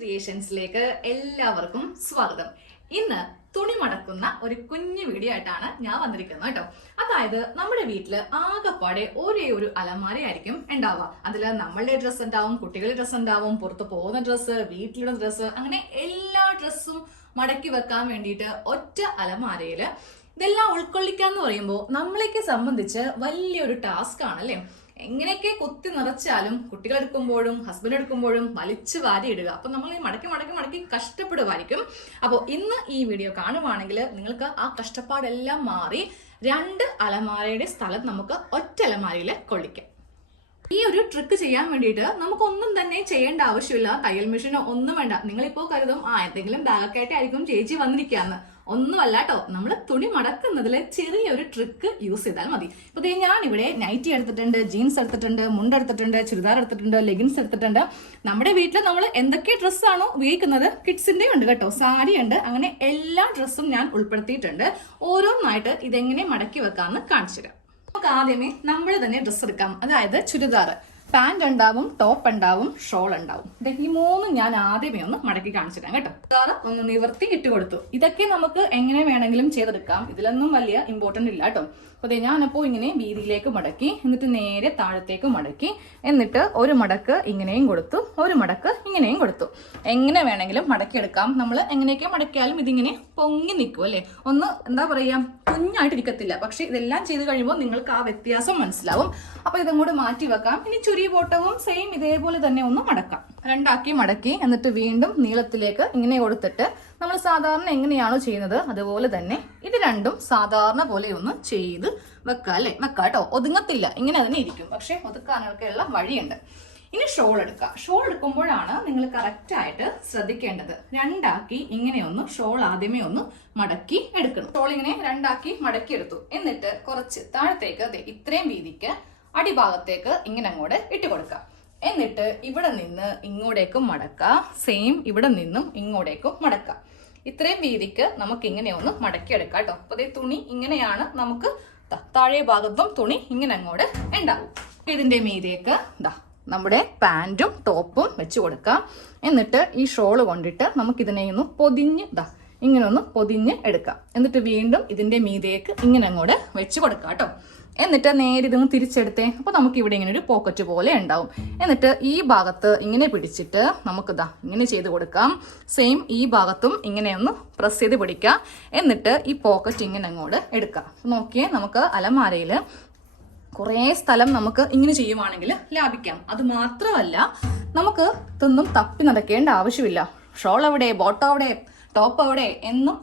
ക്രിയേഷൻസിലേക്ക് എല്ലാവർക്കും സ്വാഗതം. ഇന്ന് തുണി മടക്കുന്ന ഒരു കുഞ്ഞു വീഡിയോ ആയിട്ടാണ് ഞാൻ വന്നിരിക്കുന്നത് കേട്ടോ. അതായത് നമ്മുടെ വീട്ടില് ആകെപ്പാടെ ഒരേ ഒരു അലമാരയായിരിക്കും ഉണ്ടാവുക. അതില് നമ്മളുടെ ഡ്രസ്സ് ഉണ്ടാവും, കുട്ടികളുടെ ഡ്രസ്സ് ഉണ്ടാവും, പുറത്ത് പോകുന്ന ഡ്രസ്സ്, വീട്ടിലുള്ള ഡ്രസ്സ്, അങ്ങനെ എല്ലാ ഡ്രസ്സും മടക്കി വെക്കാൻ വേണ്ടിയിട്ട് ഒറ്റ അലമാരയില് ഇതെല്ലാം ഉൾക്കൊള്ളിക്കാന്ന് പറയുമ്പോൾ നമ്മളെയൊക്കെ സംബന്ധിച്ച് വലിയൊരു ടാസ്ക് ആണല്ലേ. എങ്ങനെയൊക്കെ കുത്തി നിറച്ചാലും കുട്ടികൾ എടുക്കുമ്പോഴും ഹസ്ബൻഡ് എടുക്കുമ്പോഴും വലിച്ചു വാരി ഇടുക. അപ്പൊ നമ്മൾ ഈ മടക്കി മടക്കി മടക്കി കഷ്ടപ്പെടുമായിരിക്കും. അപ്പോൾ ഇന്ന് ഈ വീഡിയോ കാണുവാണെങ്കിൽ നിങ്ങൾക്ക് ആ കഷ്ടപ്പാടെല്ലാം മാറി 2 അലമാരയുടെ സ്ഥലം നമുക്ക് ഒറ്റ അലമാരയിൽ കൊള്ളിക്കാം. ഈ ഒരു ട്രിക്ക് ചെയ്യാൻ വേണ്ടിയിട്ട് നമുക്കൊന്നും തന്നെ ചെയ്യേണ്ട ആവശ്യമില്ല. തയ്യൽ മെഷീനോ ഒന്നും വേണ്ട. നിങ്ങളിപ്പോ കരുതും എന്തെങ്കിലും ബാഗൊക്കെ ആയിട്ടായിരിക്കും ചേച്ചി വന്നിരിക്കാന്ന്. ഒന്നുമല്ല കേട്ടോ, നമ്മൾ തുണി മടക്കുന്നതിൽ ചെറിയൊരു ട്രിക്ക് യൂസ് ചെയ്താൽ മതി. ഇപ്പൊ ഞാൻ ഇവിടെ നൈറ്റി എടുത്തിട്ടുണ്ട്, ജീൻസ് എടുത്തിട്ടുണ്ട്, മുണ്ട് എടുത്തിട്ടുണ്ട്, ചുരിദാർ എടുത്തിട്ടുണ്ട്, ലെഗിൻസ് എടുത്തിട്ടുണ്ട്. നമ്മുടെ വീട്ടിൽ നമ്മൾ എന്തൊക്കെ ഡ്രസ്സാണോ ഉപയോഗിക്കുന്നത്, കിഡ്സിന്റെ ഉണ്ട് കേട്ടോ, സാരി ഉണ്ട്, അങ്ങനെ എല്ലാ ഡ്രസ്സും ഞാൻ ഉൾപ്പെടുത്തിയിട്ടുണ്ട്. ഓരോന്നായിട്ട് ഇതെങ്ങനെ മടക്കി വെക്കാമെന്ന് കാണിച്ചു തരാം. നമുക്ക് ആദ്യമേ നമ്മൾ തന്നെ ഡ്രസ്സ് എടുക്കാം. അതായത് ചുരിദാർ, പാന്റ് ഉണ്ടാവും, ടോപ്പ് ഉണ്ടാവും, ഷോൾ ഉണ്ടാവും. ഈ 3 ഞാൻ ആദ്യമേ ഒന്ന് മടക്കി കാണിച്ചിട്ടാണ് കേട്ടോ. ചുരിദാർ ഒന്ന് നിവർത്തി ഇട്ട് കൊടുത്തു. ഇതൊക്കെ നമുക്ക് എങ്ങനെ വേണമെങ്കിലും ചെയ്തെടുക്കാം. ഇതിലൊന്നും വലിയ ഇമ്പോർട്ടന്റ് ഇല്ല കേട്ടോ. അപ്പൊ ഞാനപ്പോ ഇങ്ങനെ വീതിയിലേക്ക് മടക്കി, എന്നിട്ട് നേരെ താഴത്തേക്ക് മടക്കി, എന്നിട്ട് ഒരു മടക്ക് ഇങ്ങനെയും കൊടുത്തു, ഒരു മടക്ക് ഇങ്ങനെയും കൊടുത്തു. എങ്ങനെ വേണമെങ്കിലും മടക്കിയെടുക്കാം. നമ്മൾ എങ്ങനെയൊക്കെ മടക്കിയാലും ഇതിങ്ങനെ പൊങ്ങി നിൽക്കും അല്ലെ. ഒന്ന് എന്താ പറയാ, കുഞ്ഞായിട്ടിരിക്കത്തില്ല. പക്ഷെ ഇതെല്ലാം ചെയ്ത് കഴിയുമ്പോൾ നിങ്ങൾക്ക് ആ വ്യത്യാസം മനസ്സിലാവും. അപ്പൊ ഇതും കൂടെ മാറ്റി വെക്കാം. ഇനി ചുരി ബോട്ടവും സെയിം ഇതേപോലെ തന്നെ ഒന്ന് മടക്കാം. 2 ആക്കി മടക്കി, എന്നിട്ട് വീണ്ടും നീളത്തിലേക്ക് ഇങ്ങനെ കൊടുത്തിട്ട് നമ്മൾ സാധാരണ എങ്ങനെയാണോ ചെയ്യുന്നത് അതുപോലെ തന്നെ ഇത് രണ്ടും സാധാരണ പോലെ ഒന്ന് ചെയ്ത് വെക്കാം അല്ലെ. വെക്കാം കേട്ടോ, ഒതുങ്ങത്തില്ല, ഇങ്ങനെ തന്നെ ഇരിക്കും. പക്ഷെ ഒതുക്കാനൊക്കെയുള്ള വഴിയുണ്ട്. ഇനി ഷോൾ എടുക്കാം. ഷോൾ എടുക്കുമ്പോഴാണ് നിങ്ങൾ കറക്റ്റ് ആയിട്ട് ശ്രദ്ധിക്കേണ്ടത്. 2 ആക്കി ഇങ്ങനെ ഒന്ന് ഷോൾ ആദ്യമേ ഒന്ന് മടക്കി എടുക്കണം. ഷോൾ ഇങ്ങനെ 2 ആക്കി മടക്കി എടുത്തു. എന്നിട്ട് കുറച്ച് താഴത്തേക്ക് ഇത്രയും വീതിക്ക് അടിഭാഗത്തേക്ക് ഇങ്ങനെ അങ്ങോട്ട് ഇട്ട് കൊടുക്കാം. എന്നിട്ട് ഇവിടെ നിന്ന് ഇങ്ങോട്ടേക്കും മടക്കാം. സെയിം ഇവിടെ നിന്നും ഇങ്ങോട്ടേക്കും മടക്കാം. ഇത്രയും വീതിക്ക് നമുക്ക് ഇങ്ങനെ ഒന്ന് മടക്കിയെടുക്കാം കേട്ടോ. അപ്പൊ തുണി ഇങ്ങനെയാണ്, നമുക്ക് താഴെ ഭാഗത്തും തുണി ഇങ്ങനെ അങ്ങോട്ട് ഉണ്ടാവും. ഇതിന്റെ മീതേക്ക് നമ്മുടെ പാന്റും ടോപ്പും വെച്ച് കൊടുക്കാം. എന്നിട്ട് ഈ ഷോള് കൊണ്ടിട്ട് നമുക്ക് ഇതിനെ ഒന്ന് പൊതിഞ്ഞ് ഇങ്ങനെ ഒന്ന് പൊതിഞ്ഞ് എടുക്കാം. എന്നിട്ട് വീണ്ടും ഇതിന്റെ മീതേക്ക് ഇങ്ങനെ അങ്ങോട്ട് വെച്ച് കൊടുക്കാം കേട്ടോ. എന്നിട്ട് നേരെ ഇതൊന്ന് തിരിച്ചെടുത്തേ. അപ്പൊ നമുക്ക് ഇവിടെ ഇങ്ങനെ ഒരു പോക്കറ്റ് പോലെ ഉണ്ടാവും. എന്നിട്ട് ഈ ഭാഗത്ത് ഇങ്ങനെ പിടിച്ചിട്ട് നമുക്ക് ഇങ്ങനെ ചെയ്ത് കൊടുക്കാം. സെയിം ഈ ഭാഗത്തും ഇങ്ങനെ ഒന്ന് പ്രസ് ചെയ്ത് പിടിക്കാം. എന്നിട്ട് ഈ പോക്കറ്റ് ഇങ്ങനെ അങ്ങോട്ട് എടുക്കാം. നോക്കിയേ, നമുക്ക് അലമാരയില് കുറേ സ്ഥലം നമുക്ക് ഇങ്ങനെ ചെയ്യുവാണെങ്കിൽ ലാഭിക്കാം. അത് മാത്രമല്ല, നമുക്ക് ഇതൊന്നും തപ്പി നടക്കേണ്ട ആവശ്യമില്ല. ഷോൾ എവിടെ, ബോട്ടം എവിടെ, ടോപ്പ് എവിടെ എന്നും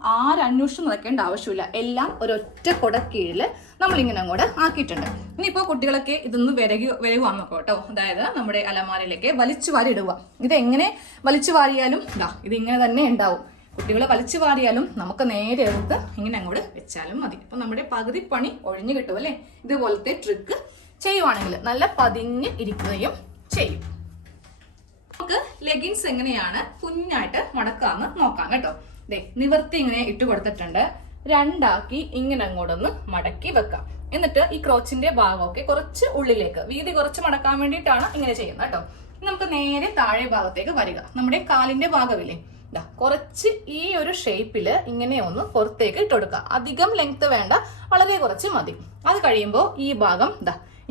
അന്വേഷിച്ച് നടക്കേണ്ട ആവശ്യമില്ല. എല്ലാം ഒരൊറ്റ കൊടക്കീഴിൽ നമ്മളിങ്ങനെ അങ്ങോട്ട് ആക്കിയിട്ടുണ്ട്. ഇനിയിപ്പോൾ കുട്ടികളൊക്കെ ഇതൊന്ന് വിരകുവാൻ നോക്കാം കേട്ടോ. അതായത് നമ്മുടെ അലമാരയിലേക്ക് വലിച്ചു വാരി ഇടുക. ഇതെങ്ങനെ വലിച്ചു വാരിയാലും ഇതിങ്ങനെ തന്നെ ഉണ്ടാവും. കുട്ടികളെ വലിച്ചു വാരിയാലും നമുക്ക് നേരെ എടുത്ത് ഇങ്ങനെ അങ്ങോട്ട് വെച്ചാലും മതി. അപ്പൊ നമ്മുടെ പകുതി പണി ഒഴിഞ്ഞു കിട്ടും അല്ലെ. ഇതുപോലത്തെ ട്രിക്ക് ചെയ്യുവാണെങ്കിൽ നല്ല പതിഞ്ഞ് ഇരിക്കുകയും ചെയ്യും. നമുക്ക് ലെഗിൻസ് എങ്ങനെയാണ് കുഞ്ഞായിട്ട് മടക്കാന്ന് നോക്കാം കേട്ടോ. നിവർത്തി ഇങ്ങനെ ഇട്ട് കൊടുത്തിട്ടുണ്ട്. 2 ആക്കി ഇങ്ങനെ അങ്ങോട്ടൊന്ന് മടക്കി വെക്കാം. എന്നിട്ട് ഈ ക്രോച്ചിന്റെ ഭാഗമൊക്കെ കുറച്ച് ഉള്ളിലേക്ക്, വീതി കുറച്ച് മടക്കാൻ വേണ്ടിയിട്ടാണ് ഇങ്ങനെ ചെയ്യുന്നത് കേട്ടോ. നമുക്ക് നേരെ താഴെ ഭാഗത്തേക്ക് വരിക. നമ്മുടെ കാലിന്റെ ഭാഗമില്ലേ, കുറച്ച് ഈ ഒരു ഷേപ്പില് ഇങ്ങനെ ഒന്ന് പുറത്തേക്ക് ഇട്ട് കൊടുക്കുക. അധികം ലെങ്ത് വേണ്ട, വളരെ കുറച്ച് മതി. അത് കഴിയുമ്പോൾ ഈ ഭാഗം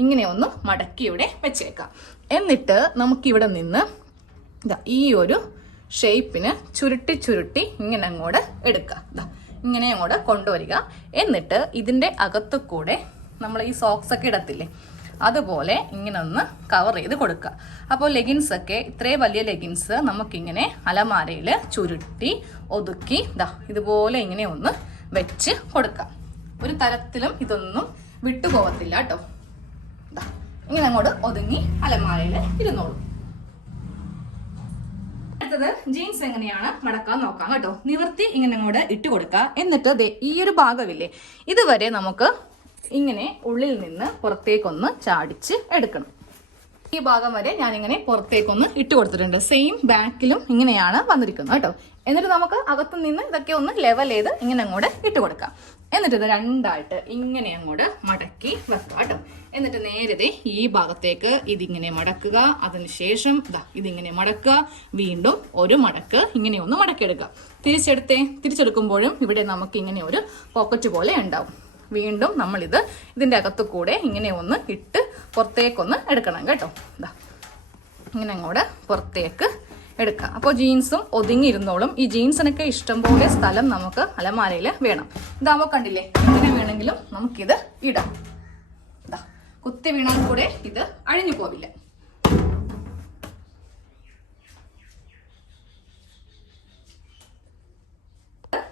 ഇങ്ങനെ ഒന്ന് മടക്കി ഇവിടെ വെച്ചേക്കാം. എന്നിട്ട് നമുക്കിവിടെ നിന്ന് ഈ ഒരു ഷേപ്പിന് ചുരുട്ടി ചുരുട്ടി ഇങ്ങനെ അങ്ങോട്ട് എടുക്കാം. ഇങ്ങനെ അങ്ങോട്ട് കൊണ്ടുവരിക. എന്നിട്ട് ഇതിന്റെ അകത്തു കൂടെ നമ്മൾ ഈ സോക്സ് ഒക്കെ ഇടത്തില്ലേ, അതുപോലെ ഇങ്ങനെ ഒന്ന് കവർ ചെയ്ത് കൊടുക്കുക. അപ്പോൾ ലെഗിൻസ് ഒക്കെ, ഇത്രയും വലിയ ലെഗിൻസ് നമുക്കിങ്ങനെ അലമാരയിൽ ചുരുട്ടി ഒതുക്കി ഇതുപോലെ ഇങ്ങനെ ഒന്ന് വെച്ച് കൊടുക്കാം. ഒരു തരത്തിലും ഇതൊന്നും വിട്ടുപോകത്തില്ല കേട്ടോ. ഇങ്ങനെ അങ്ങോട്ട് ഒതുങ്ങി അലമാരയിൽ ഇരുന്നോളൂ. അടുത്തത് ജീൻസ് എങ്ങനെയാണ് മടക്കാൻ നോക്കാം കേട്ടോ. നിവർത്തി ഇങ്ങനെ അങ്ങോട്ട് ഇട്ട് കൊടുക്കുക. എന്നിട്ട് ഈ ഒരു ഭാഗമില്ലേ, ഇതുവരെ നമുക്ക് ഇങ്ങനെ ഉള്ളിൽ നിന്ന് പുറത്തേക്കൊന്ന് ചാടിച്ച് എടുക്കണം. ഈ ഭാഗം വരെ ഞാനിങ്ങനെ പുറത്തേക്കൊന്ന് ഇട്ട് കൊടുത്തിട്ടുണ്ട്. സെയിം ബാക്കിലും ഇങ്ങനെയാണ് വന്നിരിക്കുന്നത് കേട്ടോ. എന്നിട്ട് നമുക്ക് അകത്തു നിന്ന് ഇതൊക്കെ ഒന്ന് ലെവൽ ചെയ്ത് ഇങ്ങനെ അങ്ങോട്ട് ഇട്ട് കൊടുക്കാം. എന്നിട്ട് ഇത് രണ്ടായിട്ട് ഇങ്ങനെ അങ്ങോട്ട് മടക്കി വെക്കുക കേട്ടോ. എന്നിട്ട് നേരത്തെ ഈ ഭാഗത്തേക്ക് ഇതിങ്ങനെ മടക്കുക, അതിനുശേഷം ഇതിങ്ങനെ മടക്കുക, വീണ്ടും ഒരു മടക്ക് ഇങ്ങനെ ഒന്ന് മടക്കിയെടുക്കുക. തിരിച്ചെടുക്കുമ്പോഴും ഇവിടെ നമുക്ക് ഇങ്ങനെ ഒരു പോക്കറ്റ് പോലെ ഉണ്ടാവും. വീണ്ടും നമ്മളിത് ഇതിൻ്റെ അകത്തു കൂടെ ഇങ്ങനെ ഒന്ന് ഇട്ട് പുറത്തേക്കൊന്ന് എടുക്കണം കേട്ടോ. ഇങ്ങനെ അങ്ങോട്ട് പുറത്തേക്ക് എടുക്കാം. അപ്പോൾ ജീൻസും ഒതുങ്ങിയിരുന്നോളും. ഈ ജീൻസിനൊക്കെ ഇഷ്ടംപോലെ സ്ഥലം നമുക്ക് അലമാരയിൽ വേണം. ഇതാകുമ്പോൾ കണ്ടില്ലേ, എങ്ങനെ വേണമെങ്കിലും നമുക്കിത് ഇടാം. കുത്തി വീണാൽ കൂടെ ഇത് അഴിഞ്ഞു പോവില്ല.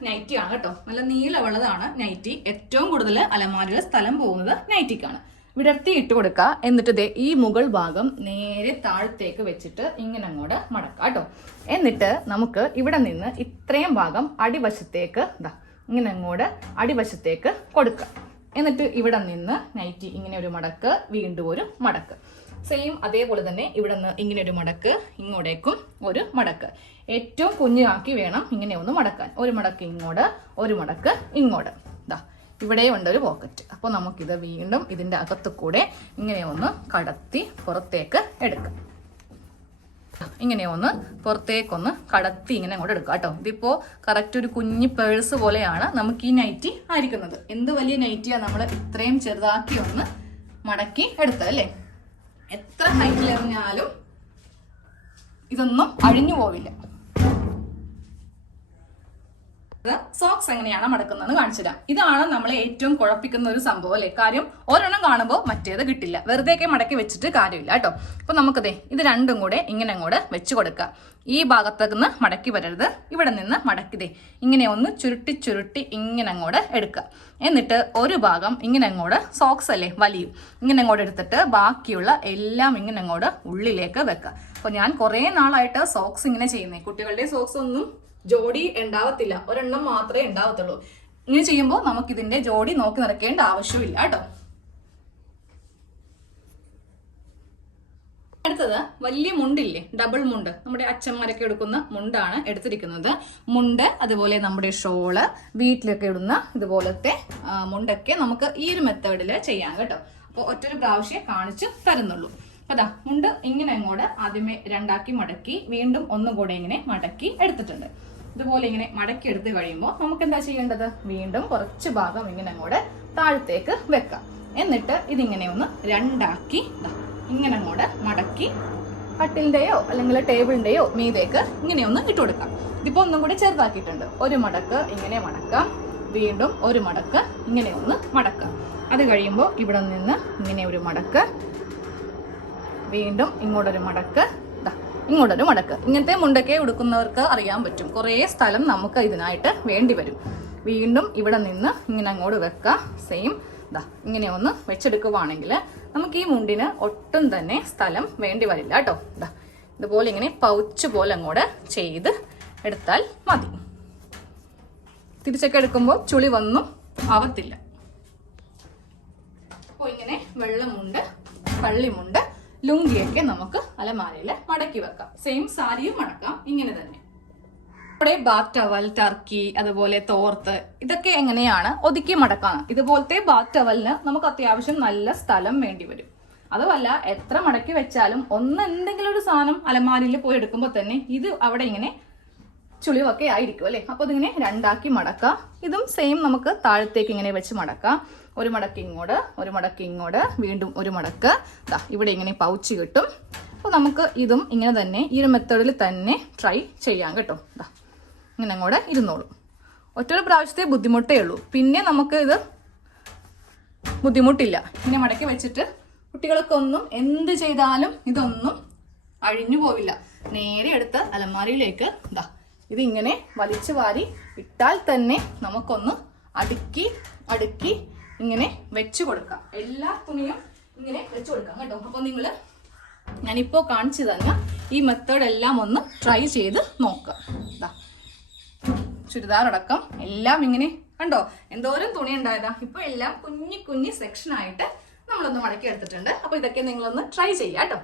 നൈറ്റി ആണ് കേട്ടോ, നല്ല നീളമുള്ളതാണ് നൈറ്റി. ഏറ്റവും കൂടുതൽ അലമാരയിൽ സ്ഥലം പോകുന്നത് നൈറ്റിക്കാണ്. വിടർത്തി ഇട്ട് കൊടുക്കുക. എന്നിട്ട് ഈ മുകൾ ഭാഗം നേരെ താഴത്തേക്ക് വെച്ചിട്ട് ഇങ്ങനെ അങ്ങോട്ട് മടക്കാം കേട്ടോ. എന്നിട്ട് നമുക്ക് ഇവിടെ നിന്ന് ഇത്രയും ഭാഗം അടിവശത്തേക്ക് ഇങ്ങനെ അങ്ങോട്ട് അടിവശത്തേക്ക് കൊടുക്കാം. എന്നിട്ട് ഇവിടെ നിന്ന് നൈറ്റി ഇങ്ങനെ ഒരു മടക്ക്, വീണ്ടും ഒരു മടക്ക്. സെയിം അതേപോലെ തന്നെ ഇവിടെ നിന്ന് ഇങ്ങനെ ഒരു മടക്ക്, ഇങ്ങോട്ടേക്കും ഒരു മടക്ക്. ഏറ്റവും കുഞ്ഞാക്കി വേണം ഇങ്ങനെ ഒന്ന് മടക്കാൻ. ഒരു മടക്ക് ഇങ്ങോട്ട്, ഒരു മടക്ക് ഇങ്ങോട്ട്. ഇവിടെ ഉണ്ട് ഒരു പോക്കറ്റ്. അപ്പോൾ നമുക്കിത് വീണ്ടും ഇതിൻ്റെ അകത്തു കൂടെ ഇങ്ങനെ ഒന്ന് കടത്തി പുറത്തേക്ക് എടുക്കാം. ഇങ്ങനെ ഒന്ന് പുറത്തേക്കൊന്ന് കടത്തി ഇങ്ങനെ അങ്ങോട്ട് എടുക്കാം കേട്ടോ. ഇതിപ്പോ കറക്റ്റ് ഒരു കുഞ്ഞി പേഴ്സ് പോലെയാണ് നമുക്ക് ഈ നൈറ്റി ആയിരിക്കുന്നത്. എന്ത് വലിയ നൈറ്റിയാ നമ്മൾ ഇത്രയും ചെറുതാക്കി ഒന്ന് മടക്കി എടുത്തത് അല്ലേ. എത്ര ഹൈറ്റിൽ എറിഞ്ഞാലും ഇതൊന്നും അഴിഞ്ഞു പോവില്ല. സോക്സ് എങ്ങനെയാണ് മടക്കുന്നത് കാണിച്ചു തരാം. ഇതാണ് നമ്മളെ ഏറ്റവും കുഴപ്പിക്കുന്ന ഒരു സംഭവം അല്ലേ. കാര്യം ഒരെണ്ണം കാണുമ്പോൾ മറ്റേത് കിട്ടില്ല. വെറുതെയൊക്കെ മടക്കി വെച്ചിട്ട് കാര്യമില്ല കേട്ടോ. അപ്പൊ നമുക്കതേ ഇത് രണ്ടും കൂടെ ഇങ്ങനെ അങ്ങോട്ട് വെച്ച് കൊടുക്കാം. ഈ ഭാഗത്തേക്ക് നിന്ന് മടക്കി വരരുത്, ഇവിടെ നിന്ന് മടക്കിതേ ഇങ്ങനെ ഒന്ന് ചുരുട്ടി ഇങ്ങനെ അങ്ങോട്ട് എടുക്കുക. എന്നിട്ട് ഒരു ഭാഗം ഇങ്ങനെ അങ്ങോട്ട് സോക്സ് അല്ലേ വലിയും, ഇങ്ങനെ അങ്ങോട്ട് എടുത്തിട്ട് ബാക്കിയുള്ള എല്ലാം ഇങ്ങനെ അങ്ങോട്ട് ഉള്ളിലേക്ക് വെക്കുക. അപ്പൊ ഞാൻ കുറെ നാളായിട്ട് സോക്സ് ഇങ്ങനെ ചെയ്യുന്നേ. കുട്ടികളുടെ സോക്സ് ഒന്നും ജോഡി ഉണ്ടാവത്തില്ല, ഒരെണ്ണം മാത്രമേ ഉണ്ടാവത്തുള്ളൂ. ഇങ്ങനെ ചെയ്യുമ്പോൾ നമുക്ക് ഇതിന്റെ ജോഡി നോക്കി നടക്കേണ്ട ആവശ്യമില്ല കേട്ടോ. അടുത്തത് വലിയ മുണ്ടില്ലേ, ഡബിൾ മുണ്ട്, നമ്മുടെ അച്ഛന്മാരൊക്കെ എടുക്കുന്ന മുണ്ടാണ് എടുത്തിരിക്കുന്നത്. മുണ്ട് അതുപോലെ നമ്മുടെ ഷോള്, വീട്ടിലൊക്കെ ഇടുന്ന ഇതുപോലത്തെ മുണ്ടൊക്കെ നമുക്ക് ഈ ഒരു മെത്തേഡില് ചെയ്യാം കേട്ടോ. അപ്പോൾ ഒറ്റൊരു പ്രാവശ്യം കാണിച്ച് തരുന്നുള്ളൂ. അതാ മുണ്ട് ഇങ്ങനെ അങ്ങോട്ട് ആദ്യമേ രണ്ടാക്കി മടക്കി വീണ്ടും ഒന്നും കൂടെ ഇങ്ങനെ മടക്കി എടുത്തിട്ടുണ്ട്. ഇതുപോലെ ഇങ്ങനെ മടക്കി എടുത്ത് കഴിയുമ്പോൾ നമുക്ക് എന്താ ചെയ്യേണ്ടത്, വീണ്ടും കുറച്ച് ഭാഗം ഇങ്ങനെ അങ്ങോട്ട് താഴത്തേക്ക് വെക്കാം. എന്നിട്ട് ഇതിങ്ങനെ ഒന്ന് രണ്ടാക്കി ഇങ്ങനെ അങ്ങോട്ട് മടക്കി കട്ടിലിന്റെയോ അല്ലെങ്കിൽ ടേബിളിന്റെയോ മീതേക്ക് ഇങ്ങനെ ഒന്ന് ഇട്ട് കൊടുക്കാം. ഇതിപ്പോ ഒന്നും കൂടി ചെറുതാക്കിയിട്ടുണ്ട്. ഒരു മടക്ക് ഇങ്ങനെ മടക്കാം, വീണ്ടും ഒരു മടക്ക് ഇങ്ങനെ ഒന്ന് മടക്കാം. അത് കഴിയുമ്പോൾ ഇവിടെ നിന്ന് ഇങ്ങനെ ഒരു മടക്ക്, വീണ്ടും ഇങ്ങോട്ടൊരു മടക്ക്, ഇങ്ങോട്ടൊരു മടക്ക്. ഇങ്ങനത്തെ മുണ്ടൊക്കെ ഉടുക്കുന്നവർക്ക് അറിയാൻ പറ്റും, കുറേ സ്ഥലം നമുക്ക് ഇതിനായിട്ട് വേണ്ടി വരും. വീണ്ടും ഇവിടെ നിന്ന് ഇങ്ങനെ അങ്ങോട്ട് വെക്കുക. സെയിം ഇങ്ങനെ ഒന്ന് വെച്ചെടുക്കുവാണെങ്കിൽ നമുക്ക് ഈ മുണ്ടിന് ഒട്ടും തന്നെ സ്ഥലം വേണ്ടി വരില്ല കേട്ടോ. ഇതുപോലെ ഇങ്ങനെ പൗച്ച് പോലെ അങ്ങോട്ട് ചെയ്ത് എടുത്താൽ മതി. തിരിച്ചൊക്കെ എടുക്കുമ്പോൾ ചുളി ഒന്നും ആവത്തില്ല. അപ്പോൾ ഇങ്ങനെ വെള്ളമുണ്ട്, കള്ളിമുണ്ട്, ലുങ്കിയൊക്കെ നമുക്ക് അലമാരയിൽ മടക്കി വെക്കാം. സെയിം സാരിയും മടക്കാം ഇങ്ങനെ തന്നെ. നമ്മുടെ ബാത്ത് ടവൽ, ടർക്കി, അതുപോലെ തോർത്ത്, ഇതൊക്കെ എങ്ങനെയാണ് ഒതുക്കി മടക്കാം. ഇതുപോലത്തെ ബാത്ത് ടവലിന് നമുക്ക് അത്യാവശ്യം നല്ല സ്ഥലം വേണ്ടി വരും. അതുമല്ല എത്ര മടക്കി വെച്ചാലും എന്തെങ്കിലും ഒരു സാധനം അലമാരയിൽ പോയി എടുക്കുമ്പോൾ തന്നെ ഇത് അവിടെ ഇങ്ങനെ ചുളിവൊക്കെ ആയിരിക്കും അല്ലെ. അപ്പൊ ഇതിങ്ങനെ രണ്ടാക്കി മടക്കാം. ഇതും സെയിം നമുക്ക് താഴത്തേക്ക് ഇങ്ങനെ വെച്ച് മടക്കാം. ഒരു മടക്ക് ഇങ്ങോട്ട്, ഒരു മടക്ക് ഇങ്ങോട്ട്, വീണ്ടും ഒരു മടക്ക്. ഇവിടെ ഇങ്ങനെ പൗച്ച് കിട്ടും. അപ്പോൾ നമുക്ക് ഇതും ഇങ്ങനെ തന്നെ ഈ ഒരു മെത്തേഡിൽ തന്നെ ട്രൈ ചെയ്യാം കേട്ടോ. ഇങ്ങനെ അങ്ങോട്ട് ഇരുന്നോളൂ. ഒറ്റൊരു പ്രാവശ്യത്തെ ബുദ്ധിമുട്ടേ ഉള്ളൂ, പിന്നെ നമുക്ക് ഇത് ബുദ്ധിമുട്ടില്ല. ഇങ്ങനെ മടക്കി വെച്ചിട്ട് കുട്ടികൾക്ക് ഒന്നും എന്ത് ചെയ്താലും ഇതൊന്നും അഴിഞ്ഞു പോവില്ല. നേരെ എടുത്ത് അലമാരയിലേക്ക് ഇതിങ്ങനെ വലിച്ചു വാരി ഇട്ടാൽ തന്നെ നമുക്കൊന്ന് അടുക്കി ഇങ്ങനെ വെച്ചു കൊടുക്കാം. എല്ലാ തുണിയും ഇങ്ങനെ വെച്ചു കൊടുക്കാം കേട്ടോ. അപ്പോൾ നിങ്ങൾ ഞാനിപ്പോൾ കാണിച്ചു തന്നെ ഈ മെത്തേഡ് എല്ലാം ഒന്ന് ട്രൈ ചെയ്ത് നോക്കാം. ചുരിദാർ അടക്കം എല്ലാം ഇങ്ങനെ കണ്ടോ, എന്തോരം തുണി ഉണ്ടായതാ. ഇപ്പൊ എല്ലാം കുഞ്ഞി സെക്ഷൻ ആയിട്ട് നമ്മളൊന്ന് മടക്കി എടുത്തിട്ടുണ്ട്. അപ്പൊ ഇതൊക്കെ നിങ്ങളൊന്ന് ട്രൈ ചെയ്യാം കേട്ടോ.